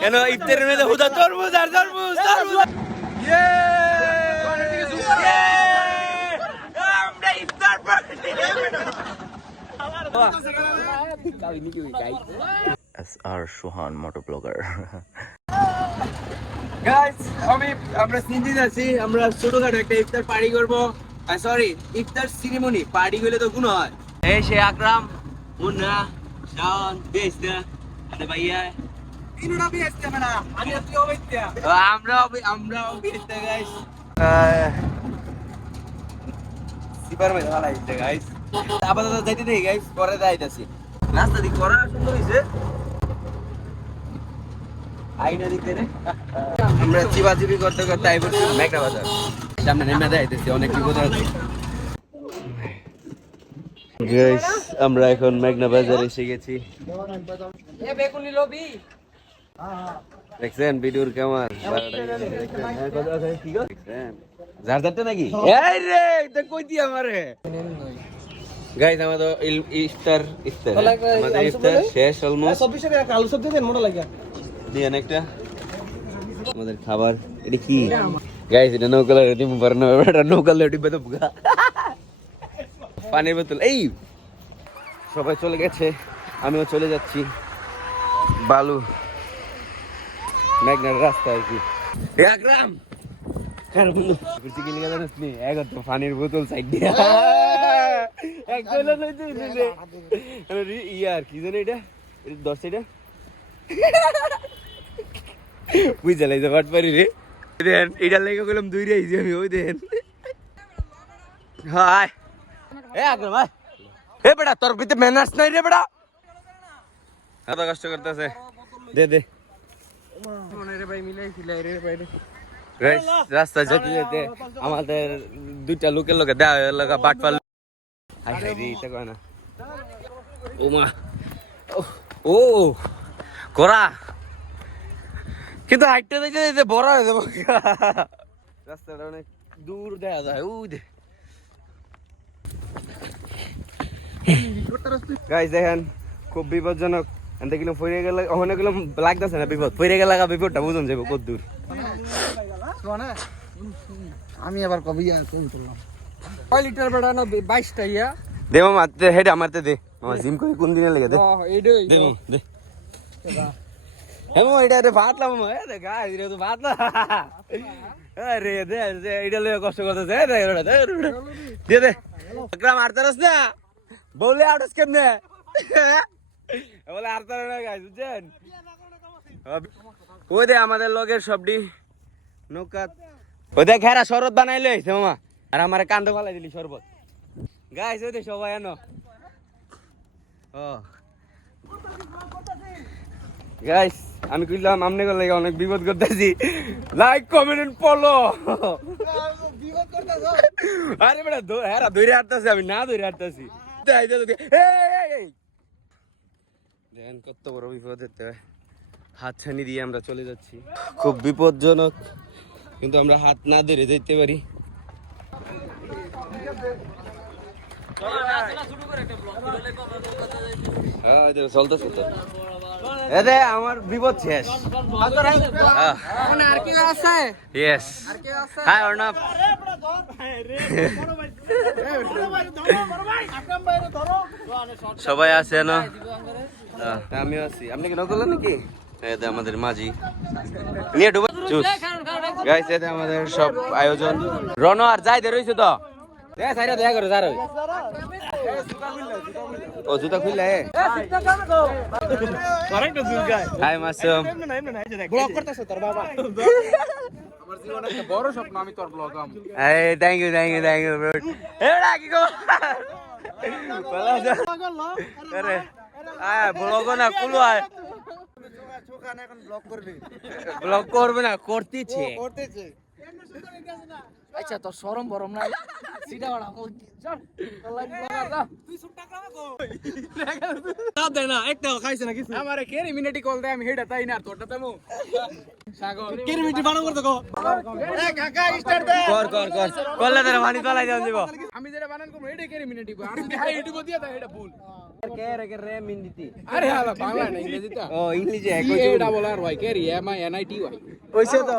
কেন ইফতারের মধ্যে হুদা তরমুজ আর তরমুজ তরমুজ ইয়ে আমরা ইফতার party SR Suhan motovlogger. Guys আমরা সিন্ধিতে আছি আমরা ছোটখাটো একটা ইফতার পার্টি করবো সরি ইফতার সিরিমনি পার্টি করলে তো গুণ হয় এই সে আকরাম মুন্না শাওন বেস্তা আরে ভাইয়া ইনুনা বেস্তা মানে আমি তুই বেস্তা আমরা বেস্তা গাইস সিপার মে ভালো হইছে গাইস আপাতত যাইতে দেই গাইস পরে যাইতাছি রাস্তা দি করা সুন্দর হইছে আইনা দিতে রে আমরা চিবাচিবি করতে করতে আইবো মেঘনা বাজার সামনে নেমে যাইতেছি অনেক বিপদ আছে গাইস আমরা এখন মেঘনা বাজার এসে গেছি এ বেকুনি লবি দেখছেন ভিডিওর কেমন জারদারটা নাকি এই রে এটা কই দি আমারে গাইস আমাদের ইফতার আমাদের ইফতার শেষ অলমোস্ট 24 টাকা আলু সবজি দেন মোটা লাগিয়া দিয়েন একটা আমাদের খাবার এটা কি গাইস এটা নৌকা রেডি মুবারনা এটা নৌকা রেডি বেদ বুগা পানির বোতল এই সবাই চলে গেছে আমিও চলে যাচ্ছি বালু মেঘনার রাস্তা আর কি আকরাম কার বন্ধু কুচি গিলে গেলাস নি এক তো পানির বোতল সাইড দিয়া এক কইলা লইতে দিলে আরে ইয়ার কি জানি এটা এটা 10 এটা বুঝ জ্বালাই যে বাট পারি রে দেন এটা লাগা কইলাম দুই রে আইছি আমি ওই দেন হাই এ আকরাম ভাই এ বেটা তোর ভিতরে ম্যানার্স নাই রে বেটা এত কষ্ট করতেছে দে দে মনে রে ভাই মিলাই খিলাই রে ভাই গাইস রাস্তা যেতে যেতে আমাদের দুইটা লোকের লগে দেয়া লাগা বাট পাল হাই হাই রে এটা কয় না ও মা ও কোরা কিন্তু হাইটটা দেখতে দেখতে বড় হয়ে যাবো রাস্তাটা অনেক দূর দেখা যায় ওই দে গাইস দেখেন খুব বিপজ্জনক এনতে কিলো ফিরে গেলে ওখানে গেলে লাগতেছে না বিপদ ফিরে গেলে বিপদটা বুঝুন যাবো কত দূর আমি আবার কবি কোন করলাম 5 লিটার বড় না 22 টা ইয়া দে মামা হেড আমারতে দে মামা জিম করে কোন দিনে লাগে দে এইডই দে দে হেমো এটা রে ভাতলা মামা এ দে গাইস রে তো ভাতলা আরে দে এটা লয়ে কষ্ট করতেছে দে দে দে গ্রাম আরতারস না বলে আউটস কেমনে বলে আরতার না গাইস বুঝছেন ওই দে আমাদের লগের সবডি নৌকা ওই দেখ হেরা শরবত বানাইলে হইছে মামা আর আমারে কান্দে ফালাই দিলি শরবত গাইস ওই দে সবাই আনো ও গাইস আমি কইলাম আমনে গো লাগা অনেক বিপদ করতেছি লাইক কমেন্ট এন্ড ফলো বিপদ করতেছ আরে বেটা হেরা ধরে হাঁটতাছি আমি না ধরে হাঁটতাছি এই দেন কত বড় বিপদ হতে হাতছানি দিয়ে আমরা চলে যাচ্ছি খুব বিপজ্জনক কিন্তু আমরা হাত না ধরে যেতে পারি চলতেছে তো এদে আমার বিপদ শেষ আর কি আছে ইয়েস হাই অর্ণব সবাই আছে না আমিও আছি আপনি কি নকল নাকি এদে আমাদের মাঝি নিয়ে ডুব চুস গাইস এদে আমাদের সব আয়োজন রণ আর যাই দে রইছে তো এ সাইরা দেখা করে যার ও জুতা খুললে কারেক্ট জুলগায় হাই মাসুম ব্লগ করতেছ তোর বাবা আমার জীবনে একটা বড় স্বপ্ন আমি তোর ব্লগ আম এই থ্যাংক ইউ ব্রো এডা কি গো বলা যা আরে আয় ব্লগ না কুলো আয় চোখা না এখন ব্লগ করবে না করতেছে আচ্ছা তোর শরম বরম নাই সিটা বড় চল লাইভ ব্লগার যা তুই সুটটা কাম কো না দে না একটা খাইছে না কিছু আমারে কেরি মিনিটি কল দে আমি হেডা তাই না তোরটা তেমু সাগর কেরি মিনিটি বানো করতে কো এ কাকা স্টার্ট দে কর কল্লা দরে পানি তলাই যাও দিব আমি যেটা বানান কো হেডে কেরি মিনিটি আর যদি হাই ইউটিউব দিয়া তা হেডা ভুল আরে হালা বাংলা না ইংরেজিটা ও ইংলিশে A double R Y carry M I N I T Y কইছে তো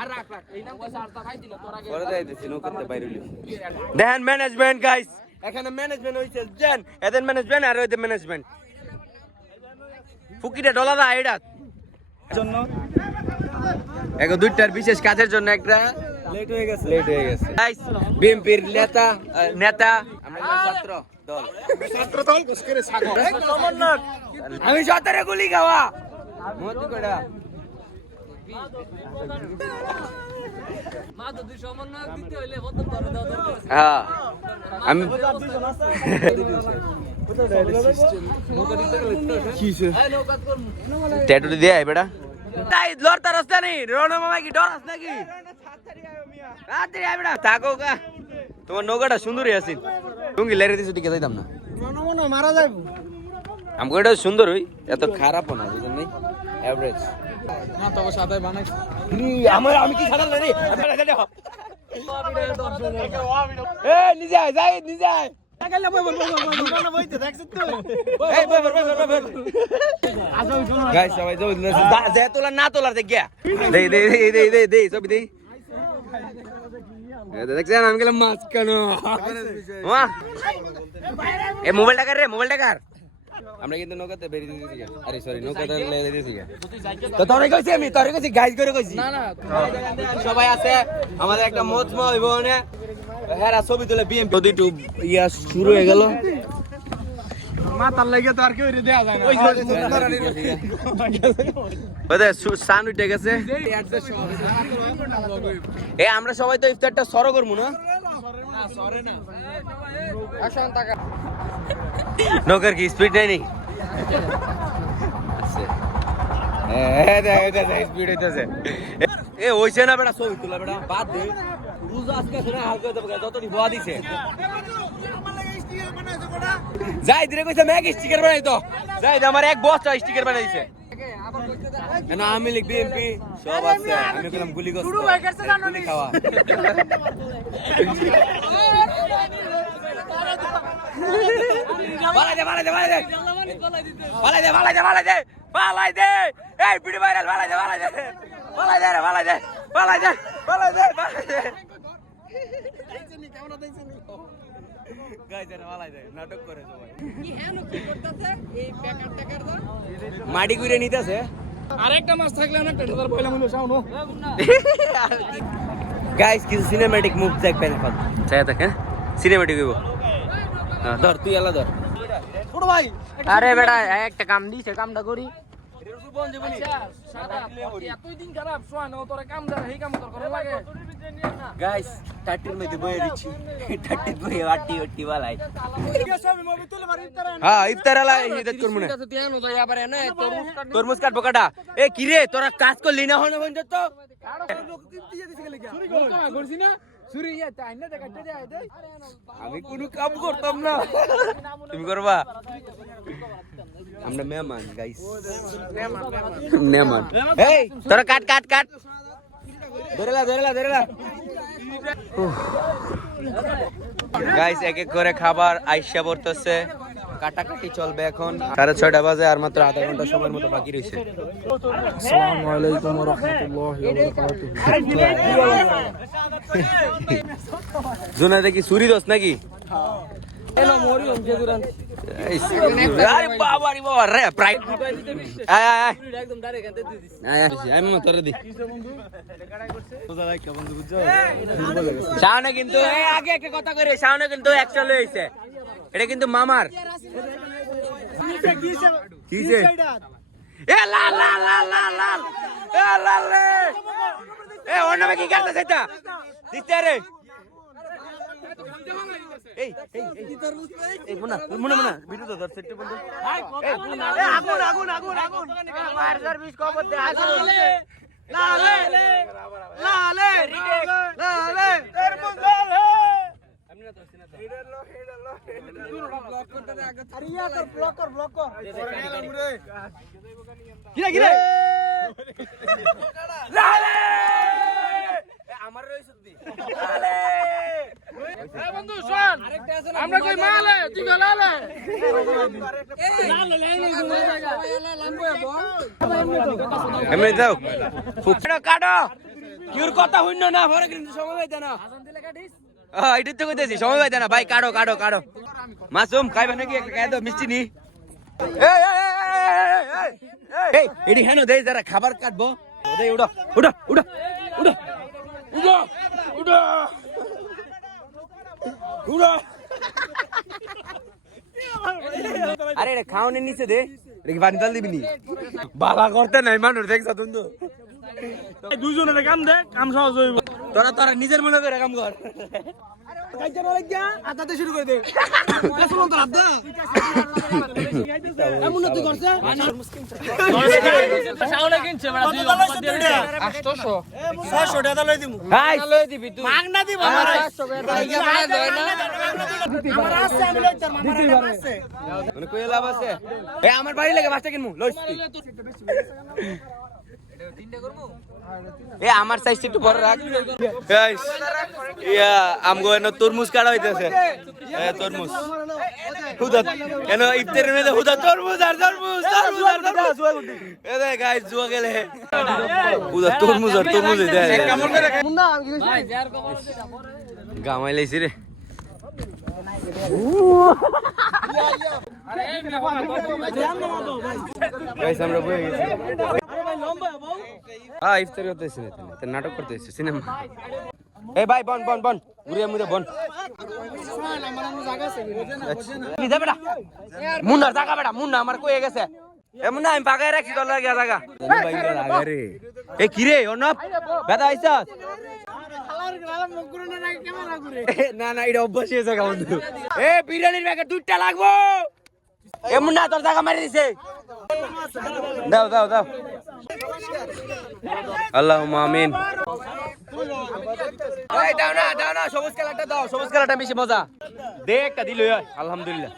আর রাখ এই নাম কইছে আর তা খাই দিল তোরা করে যাইতেছি নৌকাতে বাইরে দেখেন ম্যানেজমেন্ট গাইস এখানে ম্যানেজমেন্ট হইছে জান এদের ম্যানেজমেন্ট আর ওদের ম্যানেজমেন্ট ফুকিটা ডলা দা এডা জন্য এগো দুইটার বিশেষ কাজের জন্য একটা লেট হয়ে গেছে গাইস বিএমপির নেতা আমরা ছাত্র দল করে সাগো আমি সতেরে গুলি খাওয়া মতি কড়া মা তো দুই সমন্বয় দিতে হইলে কত বড় দাও দরকার হ্যাঁ আমি এই নৌকাত করব ট্যাটু দিয়ে আই বেটা তাই লড়তা রাস্তা নেই রোনা মামা কি ডরাস নাকি তাড়াতাড়ি আই বেটা থাকো কা তোমার নৌকাটা সুন্দরই আছেন তুমি লেরে দিছো দিকে যাইতাম না মারা যাইবো আমগো এটা সুন্দর হই এত খারাপ না বুঝেন নাই এভারেজ না তবে সাদাই বানাই আমি কি খারাপ না রে এ নিজে আয় যাই নিজে আয় গাইস সবাই যাও দে তোলা না তোলার দেখ গিয়া দে সবই দে দেখছেন আমি গেলাম মাছ কেন এ মোবাইলটা কার রে মোবাইলটা কার আমরা কিন্তু নৌকাতে বেরিয়ে দিয়েছি আরে সরি নৌকাতে লেগে দিয়েছি তো তোরে কইছি আমি তোরে কইছি গাইজ করে কইছি না না সবাই আছে আমাদের একটা মজমা হইব না হেরা ছবি তুলে বিএমপি যদি টু ইয়া শুরু হয়ে গেল মাথার লাগে তো আর কেউ দেয়া যায় না ওদের সান উঠে গেছে এ আমরা সবাই তো ইফতারটা সরো করবো না নৌকার কি স্পিড নেই স্পিড হইতেছে এ হইছে না বেটা ছবি তোলা বেটা বাদ দে রোজ আজকে শুনে হালকা হইতে পারে যতটি ভুয়া দিছে যাই দিরে কইছে ম্যাগ স্টিকার বানাই তো যাই আমার এক বস্তা স্টিকার বানাই দিছে না আমি লিখ বিএমপি সব আছে আমি বললাম গুলি গোস্ত গুলি খাওয়া বালাই দে এই ভিডিও ভাইরাল বালাই দে গাইস এরা বালাই দে নাটক করে সবাই কি হেন কি করতেছে এই বেকার টাকার দাও মাটি ঘুরে নিতেছে আরেকটা মাছ থাকলে না 10000 পয়লা মূল্য চাও নো গাইস কিছু সিনেম্যাটিক মুভ দেখবেন এখন চাই থাকে সিনেম্যাটিক হইব ধর তুই আলা ধর ছোট ভাই আরে বেটা একটা কাম দিছে কামটা করি এতই দিন খারাপ সোয়া না তোরা কাম দা এই কাম তোর করা লাগে গাইস 30 মধ্যে বয়ে দিচ্ছি 30 বয়ে আটি বালাই হ্যাঁ ইফতার আলা ইবাদত করব না তুই আনো তো আবার এনে তরমুজ কাটবো কাটা এ কি রে তোরা কাজ করলি না হন বন্ধু তো করছি না চুরি ইয়া তাই না দেখাতে যায় দে আমি কোনো কাম করতাম না তুমি করবা আমরা মেহমান গাইস মেহমান এই তোরা কাট ধরেলা গাইস এক এক করে খাবার আইসা পড়তেছে কাটাকাটি চলবে এখন 6:30 বাজে আর মাত্র আধা ঘন্টা সময়ের মতো বাকি রয়েছে আসসালামু আলাইকুম ওয়া রাহমাতুল্লাহি ওয়া বারাকাতুহু জোনা দেখি চুরি দোস নাকি এলো মরি হমছে দুরান আরে বাবা রে প্রাইড আয় একদম ডাইরেক্ট এনে দিয়ে দিস আমি তোরে দি শাওনে কিন্তু আগে একটা কথা করে শাওনে কিন্তু এক্সট্রা লইছে এটা কিন্তু মামার কিছে এ লাল এ লাল রে এ ওর নামে কি করতেছ এটা দিতে রে এই মুনা ভিডিও তো ধর সেট বন্ধু আগুন ফায়ার সার্ভিস খবর দে লালে তরমুজ লালে আপনি না তো সিনা তো ব্লক করতে দে আগে আরে ইয়া কর ব্লক কর কিরে লালে আমার রইছ দি লালে এই বন্ধু শোন আরেকটা আছে না আমরা কই মালে তুই গলালে এমনি দাও ফুকড়া কাটো কিউর কথা হইন না পরে কিন্তু সময় পাইতে না এটা তো কইতেছি সময় পাইতে না ভাই কাটো কাটো কাটো মাসুম খাইবে নাকি একটা খাই দাও মিষ্টি নি এই এডি হেন দেই যারা খাবার কাটবো দেই উড়ো উড়ো উড়ো উড়ো উড়ো উড়ো উড়ো আরে এটা খাওনের নিচে দে এটা পানি ডাল দিবি নি বালা করতে নাই মানুষ দেখছ তুমি তো দুইজনের কাম দে কাম সহজ হইব তোরা তোরা নিজের মনে করে কাম কর কাইতে না লাগিয়া আতাতে শুরু করে দে কেসন তো আদা এমন তুই করছ শাওলে কিনছে বড় 800 600 টাকা লই দিমু হাই লই দিবি তুই মাগ না দিব আমার 800 টাকা আমার আছে আমি লই তোর মামার আছে মানে কই লাভ আছে এ আমার বাড়ি লাগে মাছটা কিনমু লইস এ আমার সাইজ একটু বড় রাখ গাইস ইয়া আমগো এনো তরমুজ কাটা হইতাছে এ তরমুজ হুদা এনো ইফতারের মধ্যে হুদা তরমুজ আর তরমুজ তরমুজ আর তরমুজ এ দে গাইস জুয়া গেলে হুদা তরমুজ আর তরমুজ দে মুন্না ভাই যার কবর গামাই লাইছি রে গাইস আমরা বই গেছি হ্যাঁ ইফতারি হতেছে না তো নাটক করতেছে সিনেমা এই ভাই বন বন বন ঘুরে মুরে বন কি দে বেটা মুন্নার জায়গা বেটা মুন্না আমার কই গেছে এ মুন্না আমি পাকায় রাখছি তোর লাগা জায়গা ভাই লাগা রে এ কি রে অনব বেটা আইছস না না এটা অভ্যাস হয়েছে বন্ধু এ বিরিয়ানির প্যাকেট দুইটা লাগবো এ মুন্না তোর জায়গা মারি দিছে দাও দাও দাও আল্লাহুম্মা আমিন এই দাও না সবুজ কালারটা দাও সবুজ কালারটা বেশি মজা দে একটা দিল আলহামদুলিল্লাহ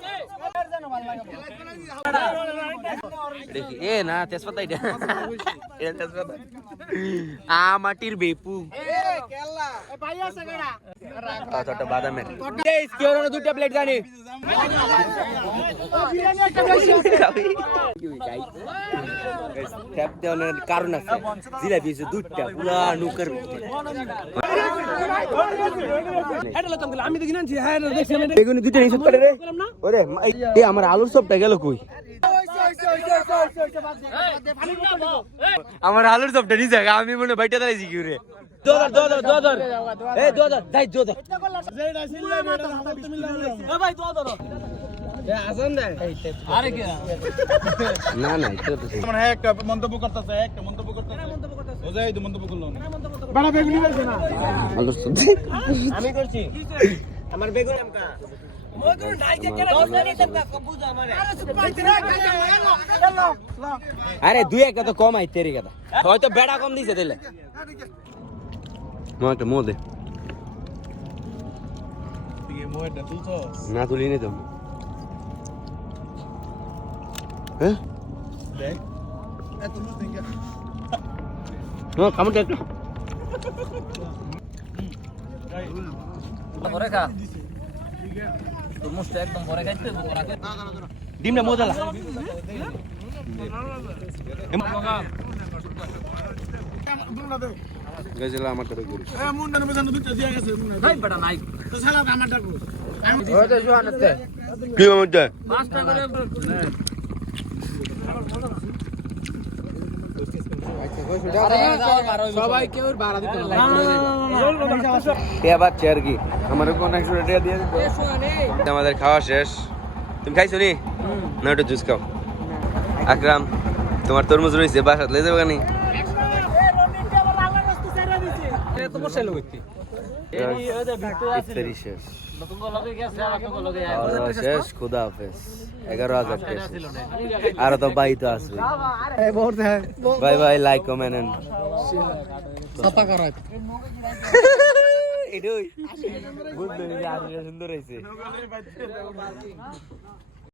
দেখি এ না তেজপাতা এটা এটা তেজপাতা মাটির বেপু আচ্ছা বাদামের দুইটা প্লেট জানি কারণ আছে জিলাপি দুইটা পুরা নুকার আমি দেখি না হ্যাঁ দেখছি বেগুনি দুইটা নিষেধ করে রে ওরে এই আমার আলুর চপটা গেল কই আমার আলুর চপটা নিছে আমি মনে বাইটা দাঁড়াইছি কি রে না না একটা মন্তব্য করতেছে ওই যে মন্তব্য করলো বড় বেগুনি বলছে না আলুর চপ আমি করছি আমার বেগুন আমকা আরে দুই একটা তো কম আইতে রে কথা হয়তো বেড়া কম দিছে দিলে মো একটা মো দে না তুলি নি তো হ্যাঁ দেখ এত মো দেখে কামড় একটা পরে খা তরমুজটা একদম পরে খাইতে ডিমটা মজালা গেছিলাম আমার টাকা করি মুন্ডার মধ্যে দুটো দিয়া গেছে ভাই বেটা নাই তো সালা আমারটা কো ওই তো জোয়ান আছে কি মজা পাঁচটা করে সবাই কেউ ভাড়া দিতে না আবার চেয়ার কি আমার কোন একশো টাকা দিয়ে দিত আমাদের খাওয়া শেষ তুমি খাইছো নি না একটু জুস খাও আকরাম তোমার তরমুজ রয়েছে বাসাত লে যাবে কানি শেষ শেষ খুদা হাফেজ 11,000 টাকা আর তো বাই তো আসবে bye bye like comment and সাতা করা এডই বুঝলি আর সুন্দর হইছে